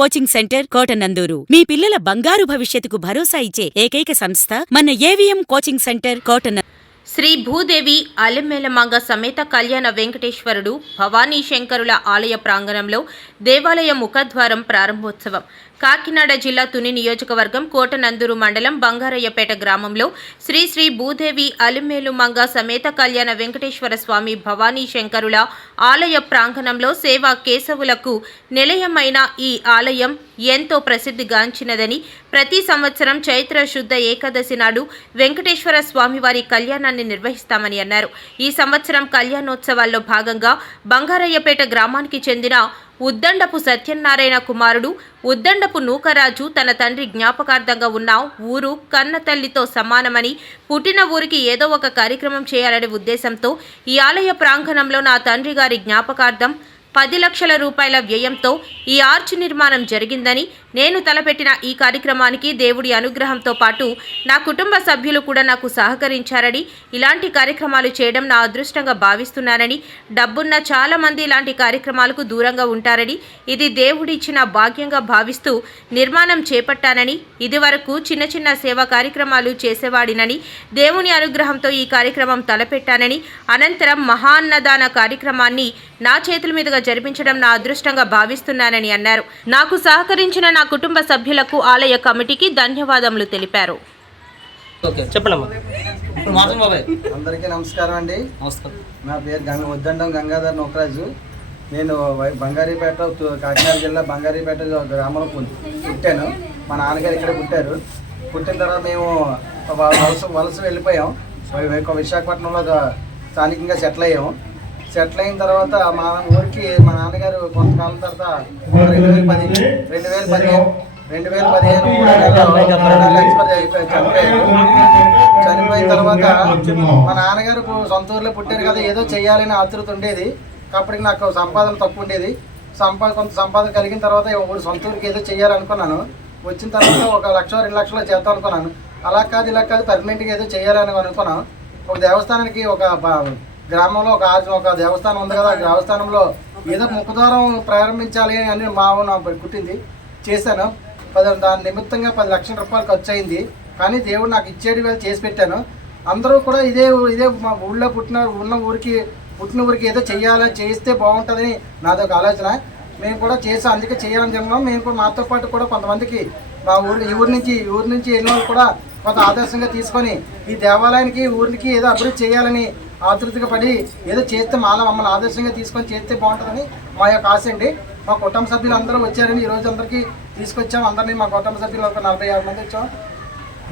Coaching centre Kotananduru. మీ పిల్లల బంగారు భవిష్యత్తుకు భరోసా ఇచ్చే ఏకైక సంస్థ మన AVM coaching centre Kotananduru. Sri Bhudevi Alamelumanga సమేత కళ్యాణ వెంకటేశ్వరుడు భవానీ శంకరుల ఆలయ ప్రాంగణంలో దేవాలయ ముఖద్వారం ప్రారంభోత్సవం. కాకినాడ జిల్లా తుని నియోజకవర్గం కోటనందూరు మండలం బంగారయ్యపేట గ్రామంలో శ్రీ శ్రీ భూదేవి అలెమ్మేలమంగ సమేత కళ్యాణ వెంకటేశ్వర స్వామి భవానీ శంకరుల ఆలయ ప్రాంగణంలో సేవా కేశవులకు నిలయమైన ఈ ఆలయం ఎంతో ప్రసిద్ధిగాంచినదని, ప్రతి సంవత్సరం చైత్ర శుద్ధ ఏకాదశి నాడు వెంకటేశ్వర స్వామివారి కళ్యాణాన్ని నిర్వహిస్తామని అన్నారు. ఈ సంవత్సరం కళ్యాణోత్సవాల్లో భాగంగా బంగారయ్యపేట గ్రామానికి చెందిన ఉద్దండపు సత్యనారాయణ కుమారుడు ఉద్దండపు నూకరాజు తన తండ్రి జ్ఞాపకార్థంగా ఉన్న ఊరు కన్న తల్లితో సమానమని, పుట్టిన ఊరికి ఏదో ఒక కార్యక్రమం చేయాలనే ఉద్దేశంతో ఈ ఆలయ ప్రాంగణంలో నా తండ్రి గారి జ్ఞాపకార్థం 10 లక్షల రూపాయల వ్యయంతో ఈ ఆర్చ్ నిర్మాణం జరిగిందని, నేను తలపెట్టిన ఈ కార్యక్రమానికి దేవుడి అనుగ్రహంతో పాటు నా కుటుంబ సభ్యులు కూడా నాకు సహకరించారని, ఇలాంటి కార్యక్రమాలు చేయడం నా అదృష్టంగా భావిస్తున్నానని, డబ్బున్న చాలా మంది ఇలాంటి కార్యక్రమాలకు దూరంగా ఉంటారని, ఇది దేవుడిచ్చిన భాగ్యంగా భావిస్తూ నిర్మాణం చేపట్టానని, ఇదివరకు చిన్న చిన్న సేవా కార్యక్రమాలు చేసేవాడినని, దేవుని అనుగ్రహంతో ఈ కార్యక్రమం తలపెట్టానని, అనంతరం మహాన్నదాన కార్యక్రమాన్ని నా చేతుల మీదుగా జరిపించడం నా అదృష్టంగా భావిస్తున్నానని అన్నారు. నాకు సహకరించిన నా కుటుంబ సభ్యులకు ఆలయ కమిటీకి ధన్యవాదములు తెలిపారు. అందరికీ నమస్కారం అండి. నా పేరు ఉద్దండం గంగాధర్ నూకరాజు. నేను బంగారీపేట, కాకినాడ జిల్లా బంగారీపేట గ్రామంలో పుట్టాను. మా నాన్నగారు ఇక్కడ పుట్టారు. పుట్టిన తర్వాత మేము వలస వెళ్ళిపోయాం. విశాఖపట్నంలో స్థానికంగా సెటిల్ అయ్యాము. సెటిల్ అయిన తర్వాత మా ఊరికి మా నాన్నగారు కొంతకాలం తర్వాత 2015 చనిపోయిన తర్వాత మా నాన్నగారు సొంత ఊర్లో పుట్టారు కదా, ఏదో చేయాలని ఆతృత ఉండేది. అప్పటికి నాకు సంపాదన తక్కువ ఉండేది. కొంత సంపాదన కలిగిన తర్వాత సొంత ఊరికి ఏదో చేయాలనుకున్నాను. వచ్చిన తర్వాత 1 లక్ష 2 లక్షలు చేద్దాం అనుకున్నాను. అలా కాదు ఇలా కాదు, పర్మనెంట్గా ఏదో చేయాలని అనుకున్నాను. ఒక దేవస్థానానికి గ్రామంలో ఒక దేవస్థానం ఉంది కదా, ఆ దేవస్థానంలో ఏదో ముఖద్వారం ప్రారంభించాలి అని మా నాకు పుట్టింది. చేశాను. దాని నిమిత్తంగా 10 లక్షల రూపాయలు ఖర్చు అయింది. కానీ దేవుడు నాకు ఇచ్చేది వేళ చేసి పెట్టాను. అందరూ కూడా ఇదే మా ఊళ్ళో పుట్టిన ఊరికి ఏదో చేస్తే బాగుంటుందని నాదొక ఆలోచన. మేము కూడా చేసాం. అందుకే చేయాలని చెప్పాం. మేము కూడా మాతో పాటు కూడా కొంతమందికి మా ఊరి నుంచి వెళ్ళిన వాళ్ళు కూడా కొంత ఆదర్శంగా తీసుకొని ఈ దేవాలయానికి ఊరికి ఏదో అభివృద్ధి చేయాలని ఆతృతగా పడి ఏదో చేస్తే మమ్మల్ని ఆదర్శంగా తీసుకొని చేస్తే బాగుంటుందని మా యొక్క ఆశ అండి. మా కుటుంబ సభ్యులు అందరూ వచ్చారని ఈరోజు అందరికీ తీసుకొచ్చాం. అందరినీ మా కుటుంబ సభ్యులు ఒక 46 మంది వచ్చాం.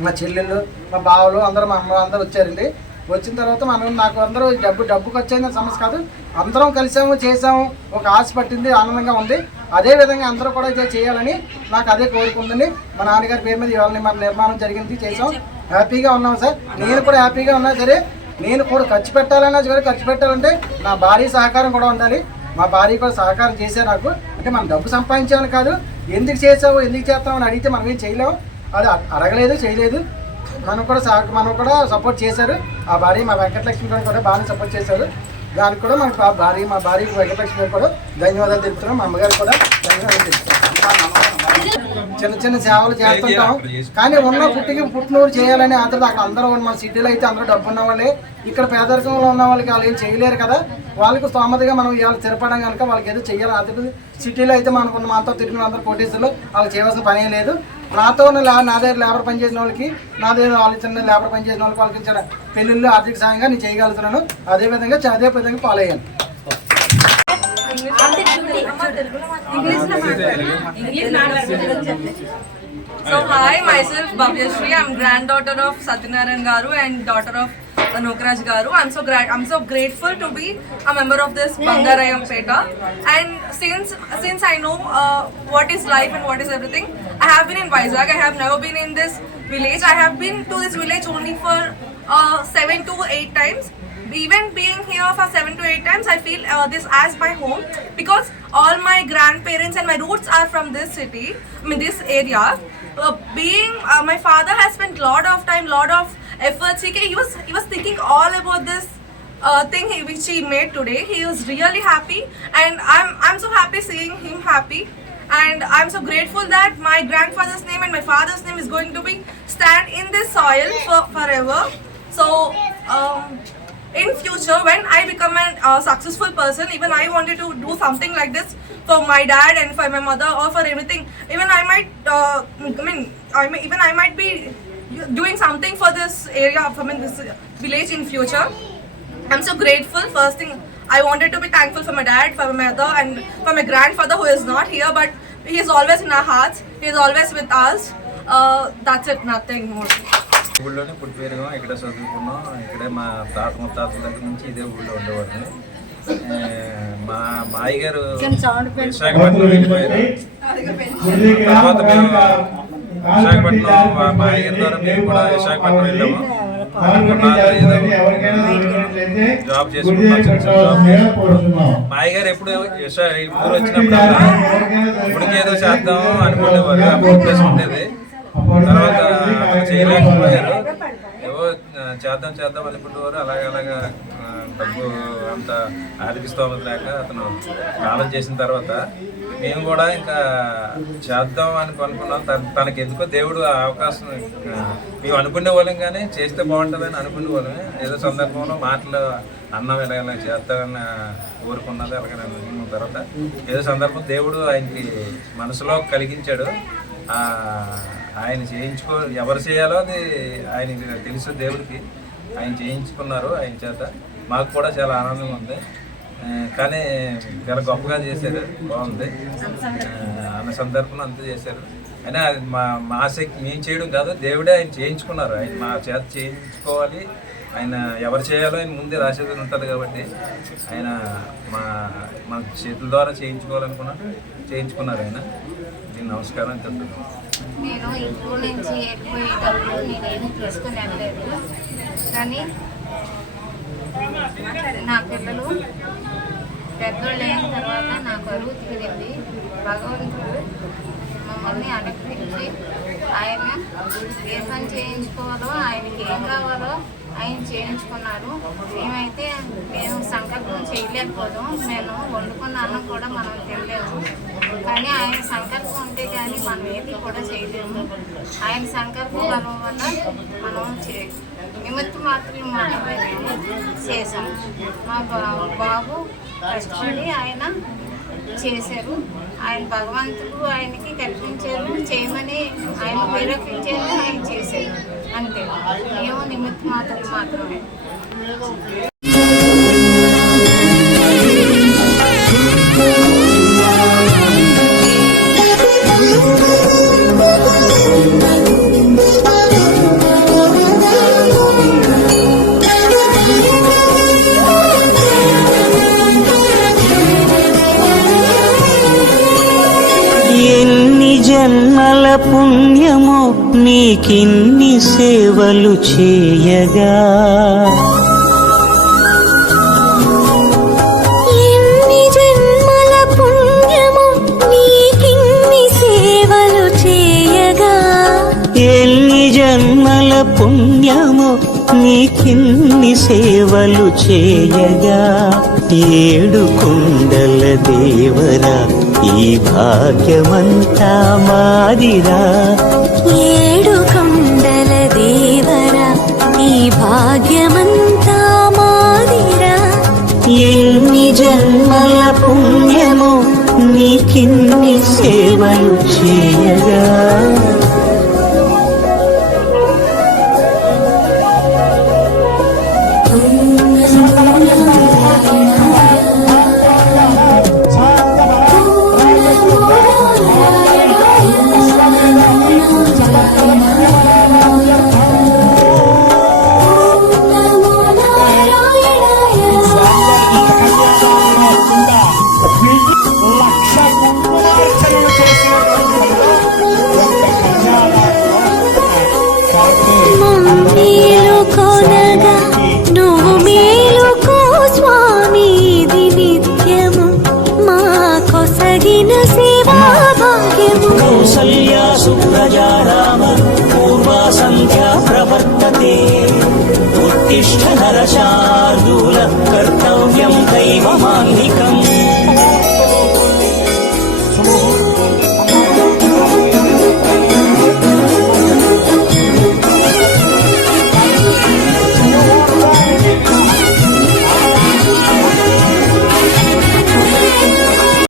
మా చెల్లెళ్ళు, మా బావలు అందరూ, మా అమ్మ అందరూ వచ్చారండి. వచ్చిన తర్వాత నాకు అందరూ డబ్బుకి వచ్చేది సమస్య కాదు. అందరం కలిసాము, చేసాము, ఒక ఆశ పట్టింది, ఆనందంగా ఉంది. అదేవిధంగా అందరూ కూడా ఇదే చేయాలని నాకు అదే కోరుకుందండి. మా నాన్నగారి పేరు మీద ఇవాళ మన నిర్మాణం జరిగింది, చేసాం. హ్యాపీగా ఉన్నాం సార్. నేను కూడా హ్యాపీగా ఉన్నా సరే, నేను కూడా ఖర్చు పెట్టాలంటే నా భార్య సహకారం కూడా ఉండాలి. మా భార్య కూడా సహకారం చేసే నాకు, అంటే మనం డబ్బు సంపాదించాలని కాదు, ఎందుకు చేస్తావు అని అడిగితే మనం ఏం చేయలేము. అది అడగలేదు, చేయలేదు. మనం కూడా సపోర్ట్ చేశారు. ఆ భార్య మా వెంకటలక్ష్మి గారు కూడా బాగానే సపోర్ట్ చేశారు. దానికి కూడా మా భార్య వెంకటలక్ష్మి గారు కూడా ధన్యవాదాలు తెలుపుతున్నాం. మా అమ్మగారు కూడా ధన్యవాదాలు తెలుపుతున్నాం. చిన్న సేవలు చేస్తుంటాం. కానీ పుట్టినూరు చేయాలని ఆతృత అందరూ మన సిటీలో అయితే అందరూ డబ్బు ఉన్న వాళ్ళే. ఇక్కడ పేదరికంలో ఉన్న వాళ్ళకి వాళ్ళు ఏం చేయలేరు కదా. వాళ్ళకి స్తోమతగా మనం ఇవాళ స్థిరపడడం కనుక వాళ్ళకి ఏదో చేయాలి ఆతృత. సిటీలో అయితే మాతో తిరిగిన అందరూ కోటేశ్వర్లు వాళ్ళకి చేయవలసిన పనే లేదు. నాతో నా దగ్గర లేబర్ పనిచేసిన వాళ్ళకి, నా దగ్గర ఆలోచన లేబర్ పనిచేసిన వాళ్ళకి ఇచ్చిన పెళ్ళిళ్ళు ఆర్థిక సాయంగా నేను చేయగలుగుతున్నాను. అదే విధంగా ఫాలో అయ్యాను. So hi, myself Bhavyashree. I'm granddaughter of Satyanarayan Garu and daughter of Nukraj Garu. I'm so grateful to be a member of this Bangarayyampeta. And since I know what is life and what is everything, I have been in Vizag. I have never been in this village. I have been to this village only for 7 to 8 times. Even being here for 7 to 8 times, I feel this as my home, because all my grandparents and my roots are from this city, this area. My father has spent lot of time, lot of efforts. He was thinking all about this thing which he made today. He was really happy, and I'm so happy seeing him happy. and I'm so grateful that my grandfather's name and my father's name is going to be stand in this soil for forever. So in future, when I become a successful person, even I wanted to do something like this for my dad and for my mother or for everything. Even I might I might be doing something for this area, this village in future. I'm so grateful. First thing, I wanted to be thankful for my dad, for my mother, and for my grandfather who is not here, but he is always in our hearts. He is always with us. That's it, nothing more. ఊళ్ళోనే పుట్టి పెరిగాం, ఇక్కడ చదువుకున్నాం. ఇక్కడే మా తాత ముత్తాతల దగ్గర నుంచి ఇదే ఊళ్ళో ఉండేవాడిని. మా మాయ గారు విశాఖపట్నం వెళ్ళిపోయారు. తర్వాత మేము విశాఖపట్నం మా మాయ గారి ద్వారా మేము కూడా విశాఖపట్నం వెళ్ళాము. జాబ్ చేసుకుంటున్నాం. మాయ గారు ఎప్పుడు ఊరు వచ్చినప్పుడు ఇప్పటికి ఏదో చేద్దాం అనుకునేవారు, అప్పుడు ఉద్దేశం ఉండేది. తర్వాత చేయలేకపోయారు, ఏవో చేద్దాం అనుకునేవారు. అలాగా డబ్బు అంత ఆర్థిక స్తోమత లేక అతను కాలం చేసిన తర్వాత మేము కూడా ఇంకా చేద్దాం అనుకున్నాం. తనకి ఎందుకో దేవుడు ఆ అవకాశం మేము అనుకునే వాళ్ళం, కానీ చేస్తే బాగుంటుందని అనుకునే వాళ్ళమే. ఏదో సందర్భంలో మాటలు అన్నం ఇలా చేస్తామని కోరుకున్నది. అలాగే అనుకున్న తర్వాత ఏదో సందర్భం దేవుడు ఆయనకి మనసులో కలిగించాడు. ఆయన ఎవరు చేయాలో అది ఆయనకి తెలుసు దేవుడికి. ఆయన చేయించుకున్నారు ఆయన చేత. మాకు కూడా చాలా ఆనందంగా ఉంది. కానీ చాలా గొప్పగా చేశారు, బాగుంది. అన్న సందర్భంలో అంతా చేశారు. అయినా అది మా ఆసక్తి మేము చేయడం కాదు, దేవుడే ఆయన చేయించుకున్నారు. ఆయన మా చేత చేయించుకోవాలి, ఆయన ఎవరు చేయాలో ఆయన ముందే రాసేది ఉంటుంది కాబట్టి ఆయన మా చేతుల ద్వారా చేయించుకున్నారు ఆయన. దీన్ని నమస్కారం చెప్తున్నాను. నేను ఇంట్లో నుంచి వెళ్ళిపోయేటప్పుడు నేనేమి తీసుకుని వెళ్ళలేదు, కానీ నా పిల్లలు పెద్దోళ్ళు అయిన తర్వాత నా కరువు తీరింది. భగవంతుడు మమ్మల్ని అనుగ్రహించి ఆయన ఏ పని చేయించుకోవాలో, ఆయనకి ఏం కావాలో ఆయన చేయించుకున్నారు. మేము సంకల్పం చేయలేకపోదాం, మేము వండుకున్న అన్నం కూడా మనం తినలేము. కానీ ఆయన సంకల్పం ఉంటే కానీ మనం ఏది కూడా చేయలేము. ఆయన సంకల్ప బలం వల్ల మనం నిమిత్త మాత్రమే చేసాం. మా బాబు కష్టపడి ఆయన చేశారు. ఆయన భగవంతుడు ఆయనకి కల్పించారు, చేయమని ఆయన ప్రేరేపించారు, ఆయన చేశారు. అంతే, మేము నిమిత్త మాత్రమే. జన్మల పుణ్యమో నీకిన్ని సేవలు చేయగా, ఎన్ని జన్మల పుణ్యమో నీకిన్ని సేవలు చేయగా, ఎన్ని జన్మల పుణ్యమో నీకిన్ని సేవలు చేయగా, ఏడు కొండల దేవరా ఈ భాగ్యమంతా మాదిరా, ఏడు కొండల దేవరా ఈ భాగ్యమంతా మాదిరా, ఎన్ని జన్మల పుణ్యమో నీకిన్ని సేవలు చేయగా. उत्तिष्ठ नरशार्दूल कर्तव्यं दैवमान्य